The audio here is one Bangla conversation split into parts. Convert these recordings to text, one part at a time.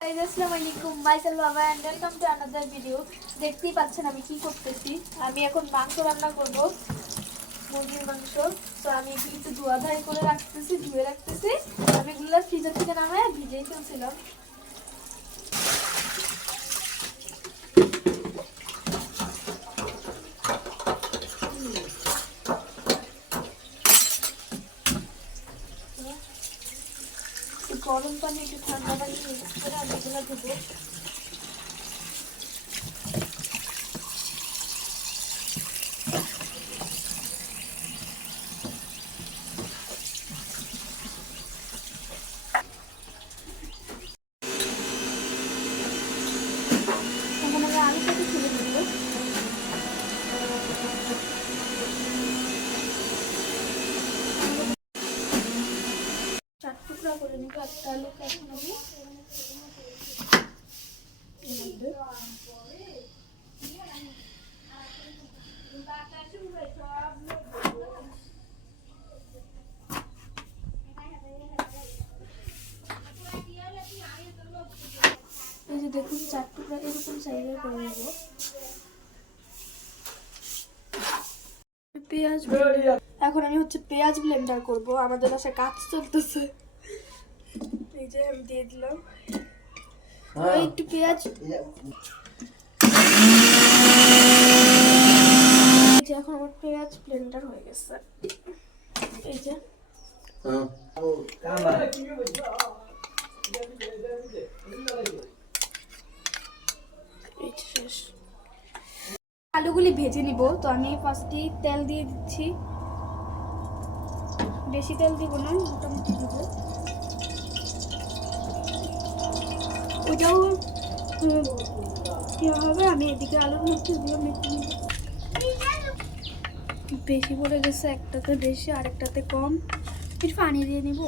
আসসালামু আলাইকুম মাইসেল বাবা and welcome to another video. দেখতেই পাচ্ছেন আমি কি করতেছি। আমি এখন মাংস রান্না করব, মুরগির মাংস। তো আমি এগুলো একটু ধোয়াধাই করে রাখতেছি, ধুয়ে রাখতেছি। আমি এগুলো ফ্রিজার থেকে নামায় ভিজিয়ে ফেলছিলাম। গরম পানি একটু ঠান্ডা পানি মিক্স করে আমি এগুলো ধুবো। এখন আমি আলুটাকে তুলে নেবো। চার টুকরা করে নেব একটা আলুকে। এখন আমি এই যে দেখুন চার টুকরা এরকম সাইজের করে নেব। পেঁয়াজ এখন আমি পেঁয়াজ ব্লেন্ডার করব। আমাদের বাসায় কাজ চলতেছে। এই যে আমি দিয়ে দিলাম একটু পেঁয়াজ। এখন আমার পেঁয়াজ ব্লেন্ডার হয়ে গেছে। এই যে শেষ। আলুগুলি ভেজে নিব। তো আমি ফার্স্টে তেল দিয়ে দিচ্ছি, বেশি তেল দিব না, মোটামুটি দিব। ওটাও কি হবে, আমি এদিকে আলুর মধ্যে দিলাম। বেশি পড়ে গেছে, একটাতে বেশি আরেকটাতে কম। একটু পানি দিয়ে নিব।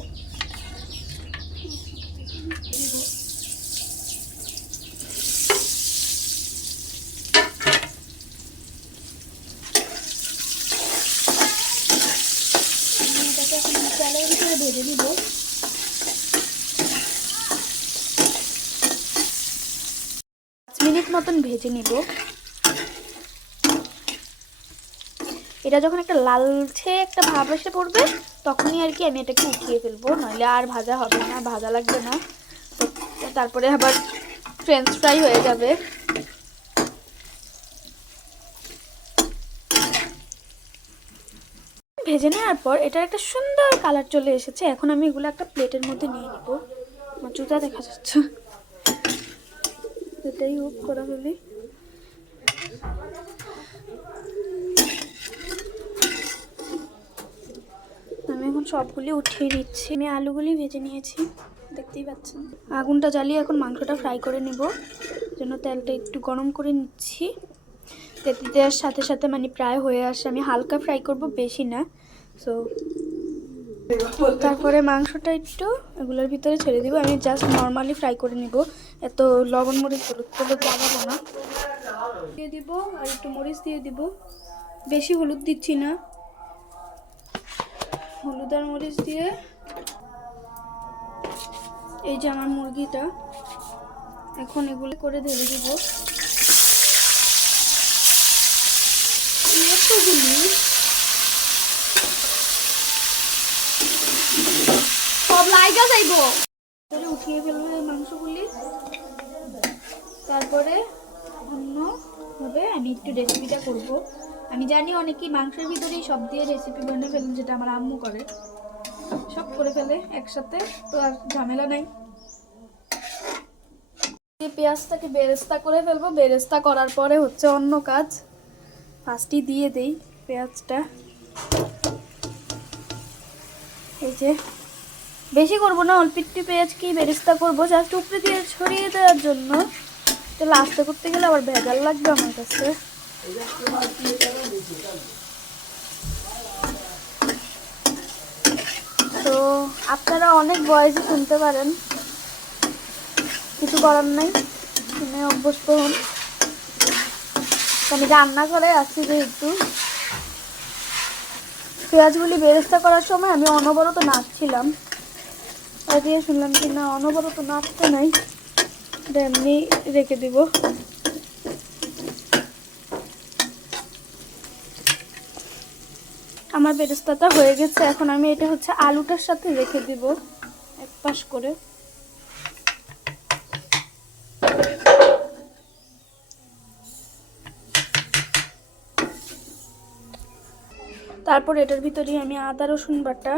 তেলের ভিতরে ভেজে নিব। মিনিট মতন ভেজে নিব। এটা যখন একটা লালচে একটা ভাব এসে পড়বে তখনই আর কি আমি এটাকে উঠিয়ে ফেলবো, নইলে আর ভাজা হবে না, ভাজা লাগবে না। তো তারপরে আবার ফ্রেঞ্চ ফ্রাই হয়ে যাবে। ভেজে নেওয়ার পর এটার একটা সুন্দর কালার চলে এসেছে। এখন আমি এগুলো একটা প্লেটের মধ্যে নিয়ে নিব। আমার জুতা দেখা যাচ্ছে, এটাই হোক করে ফেলি। আমি এখন সবগুলি উঠিয়ে নিচ্ছি। আমি আলুগুলি ভেজে নিয়েছি, দেখতেই পাচ্ছেন। আগুনটা জ্বালিয়ে এখন মাংসটা ফ্রাই করে নেব। জন্য তেলটা একটু গরম করে নিচ্ছি। তেল দেওয়ার সাথে সাথে মানে প্রায় হয়ে আসে। আমি হালকা ফ্রাই করব, বেশি না। সো তারপরে মাংসটা একটু এগুলোর ভিতরে ছেড়ে দিব। আমি জাস্ট নর্মালি ফ্রাই করে নিব, এত লবণ মরিচ হলুদ লাগাবো না। দিয়ে দিব আর একটু মরিচ দিয়ে দিব, বেশি হলুদ দিচ্ছি না। হলুদ আর মরিচ দিয়ে এই যে আমার মুরগিটা, এখন এগুলো করে ঢেলে দিব। সব লাইগা যাইব, উঠিয়ে ফেলবো এই মাংসগুলি। তারপরে অন্যভাবে আমি একটু রেসিপিটা করব। আমি জানি অনেকেই মাংসের ভিতরেই সব দিয়ে রেসিপি বানিয়ে ফেলেন, যেটা আমার আম্মু করে, সব করে ফেলে একসাথে, তো আর ঝামেলা নাই। পেঁয়াজটাকে বেরেস্তা করে ফেলবো। বেরেস্তা করার পরে অন্য কাজ। ফার্স্টই দিয়ে দেই পেঁয়াজটা। এই যে বেশি করবো না, অল্প একটু পেঁয়াজকে বেরেস্তা করবো, জাস্ট উপরে দিয়ে ছড়িয়ে দেওয়ার জন্য। তো লাস্টে করতে গেলে আবার ভেজাল লাগবে আমার কাছে। তো আপনারা অনেক ভয়েসই শুনতে পারেন, কিছু করার নাই, শুনে অভ্যস্ত হন। আমি রান্না করে আসছি যেহেতু, পেঁয়াজগুলি বেরেস্তা করার সময় আমি অনবরত নাড়ছিলাম। দিয়ে শুনলাম কি না অনবরত নাড়তে নাই, এটা এমনি রেখে দিব। আমার বেরেস্তাটা হয়ে গেছে, এখন আমি এটা হচ্ছে আলুটার সাথে রেখে দিব এক পাশ করে। তারপর এটার ভিতরে আমি আদা রসুন বাটা,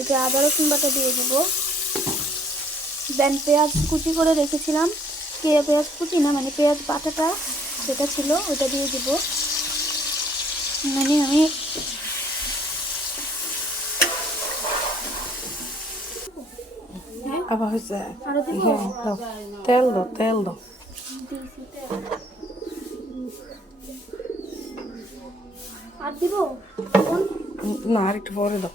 এটা আদা রসুন বাটা দিয়ে দিব। দেন পেঁয়াজ কুচি করে রেখেছিলাম, পেঁয়াজ কুচি না মানে পেঁয়াজ বাটাটা যেটা ছিল ওটা দিয়ে দিব। মানে আমি আবার হয়েছে। হ্যাঁ দাও, তেল দাও, তেল দাও। আর দিব না, আর একটু পরে দাও।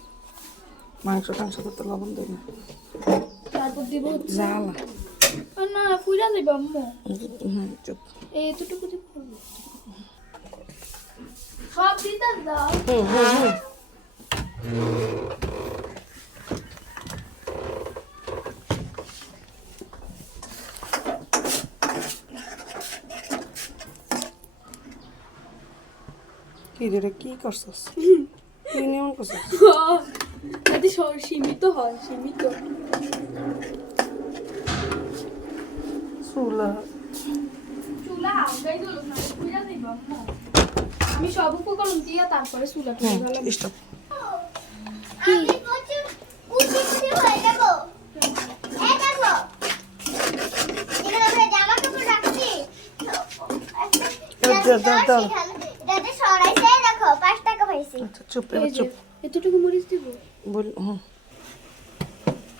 মাংস টাংস করতে লবণ দেবে না। তারপর দিব জ্বালা। না ফুইরা দেব আম্মু। চুপ। এতটুকু দিব সব দিতে দাও। কি রে, কি করছস? কি নিয়ম করছস? যদি সীমিত হয়, সীমিত চুলা চুলা আগাই দিল না, ফুইরা দেব আম্মু। আমি সব উপকরণ দিয়ে তারপরে চুলাটা জ্বালাবো। স্টপ। কি চুপ, এবার চুপ। এতটুকু মরিচ দিব। বল।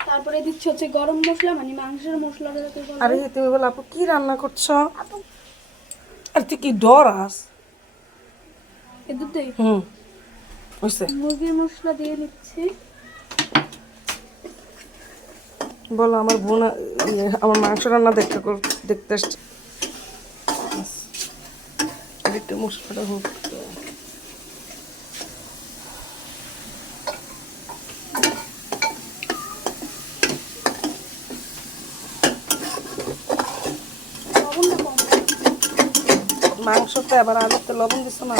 তারপরে দিচ্ছি হচ্ছে গরম মশলা, মানে মাংসের মশলাটা যাতে বলে। আরে তুমি বল, আপু কি রান্না করছো? আর তুই কি ডরাস? এদুতেই হইছে। মুরগির মশলা দিয়ে নিচ্ছি। বলো, আমার বোন আমার মাংস রান্না দেখতে আসছে। একটু মশলাটা হোক। মাংসতে আবার আলুতে লবণ দিছো না?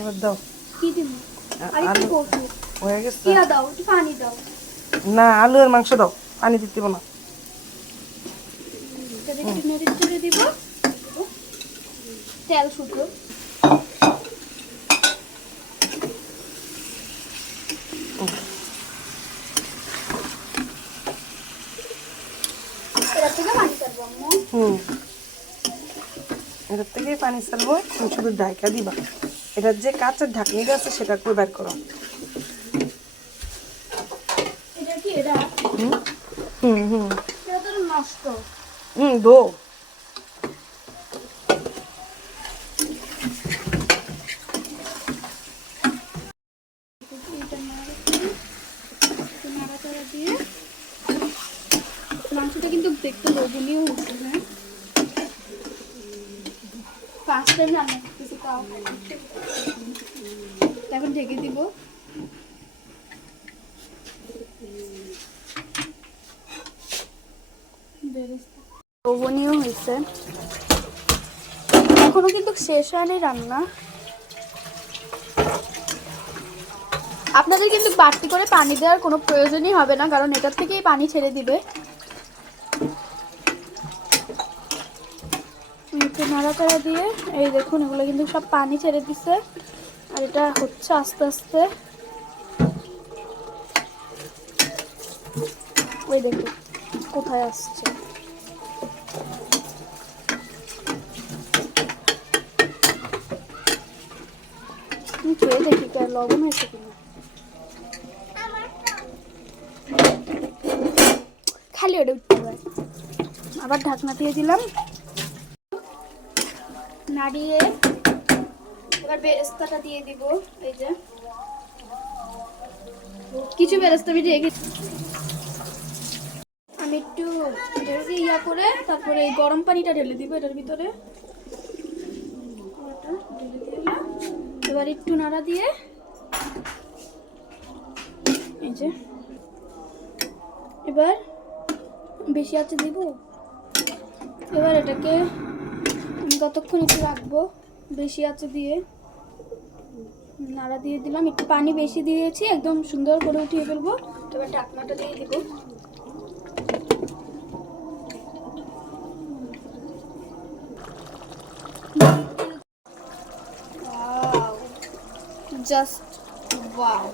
এবার দাও। কি দিব? আলু হয়ে গেছে। কি দাও? একটু পানি দাও। না, আলু আর মাংস দাও, পানি দিতে দিব না। এটা একটু নেড়ে চেড়ে দিব। তেল শুধু। এটা থেকে পানি ছাড়বো আম্মু। এটার থেকে পানি ছাড়বো, তুমি শুধু ঢাকা দিবা। এটার যে কাঁচের ঢাকনিটা আছে সেটা করে বের করো। এটা কি এটা? এটা তো নষ্ট। দো। নাড়াচাড়া দিয়ে মাংসটা কিন্তু দেখতে লোভনীয় হচ্ছে। হ্যাঁ, ফার্স্ট টাইম রান্না করতেছি তাও। এখন ঢেকে দিব। লোভনীয় হয়েছে, এখনো কিন্তু শেষ হয়নি রান্না। আপনাদের কিন্তু বাড়তি করে পানি দেওয়ার কোনো প্রয়োজনই হবে না, কারণ এটার থেকেই পানি ছেড়ে দিবে। নাড়াচাড়া দিয়ে এই দেখুন, এগুলো কিন্তু সব পানি ছেড়ে দিছে। আর এটা হচ্ছে আস্তে আস্তে। ওই দেখুন কোথায় আসছে। খেয়ে দেখি লবণ হয়েছে কিনা। খালি ওটা উঠতে হয়। আবার ঢাকনা দিয়ে দিলাম, নাড়িয়ে এবার বেরেস্তাটা দিয়ে দিব। এই যে কিছু বেরেস্তা আমি রেখে, আমি একটু ইয়া করে তারপরে এই গরম পানিটা ঢেলে দিব এটার ভিতরে। আর একটু নাড়া দিয়ে এই যে এবার বেশি আছে দিব। এবার এটাকে আমি কতক্ষণ একটু রাখবো বেশি আছে দিয়ে, নাড়া দিয়ে দিলাম, একটু পানি বেশি দিয়েছি, একদম সুন্দর করে উঠিয়ে ফেলবো। এবার ঢাকনাটা দিয়ে দিব। জাস্ট ওয়াও,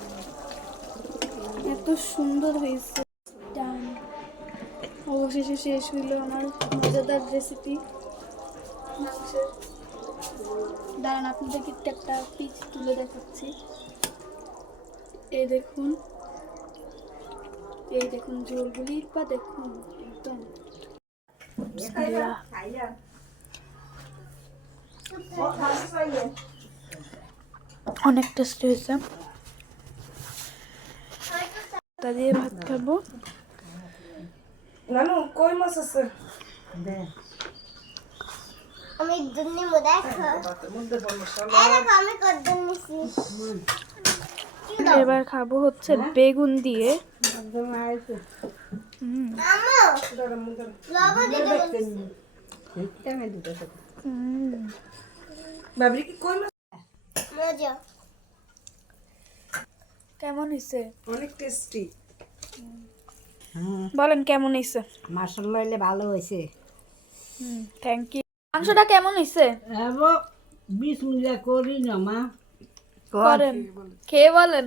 এত সুন্দর হয়েছে। ডান, অবশেষে শেষ হইলো আমার মজাদার রেসিপি মাংসের। দাঁড়ান আপনাদেরকে একটা পিস তুলে দেখাচ্ছি। এই দেখুন, এই দেখুন ঝোলগুলি বা দেখুন একদম অনেক টেস্টি হয়েছে। তা দিয়ে ভাত খাবো। নানু কই মাছ আছে? আমি দুনি মো দেখো আমি কদ্দুন নিছি। এবার খাবো হচ্ছে বেগুন দিয়ে। আম্মু লবণ দিতে বাবরি কি কই মাছ? মজা কেমন হয়েছে? অনেক টেস্টি। বলেন কেমন হয়েছে? মাশাআল্লাহ হইলে ভালো হয়েছে। Thank you. মাংসটা কেমন হয়েছে? এবার বিসমিল্লাহ করি না মা। করেন, খেয়ে বলেন।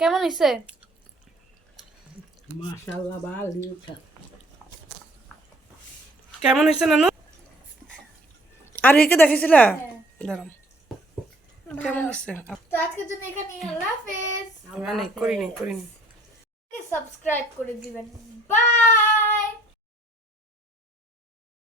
কেমন হয়েছে? মাশাআল্লাহ ভালো হয়েছে। কেমন হয়েছে নানু? আর একে দেখাইছিলা? দাঁড়াও, কেমন হয়েছে? তো আজকের জন্য এখানে আল্লাহ হাফেজ। করিনি সাবস্ক্রাইব করে দিবেন। বাই।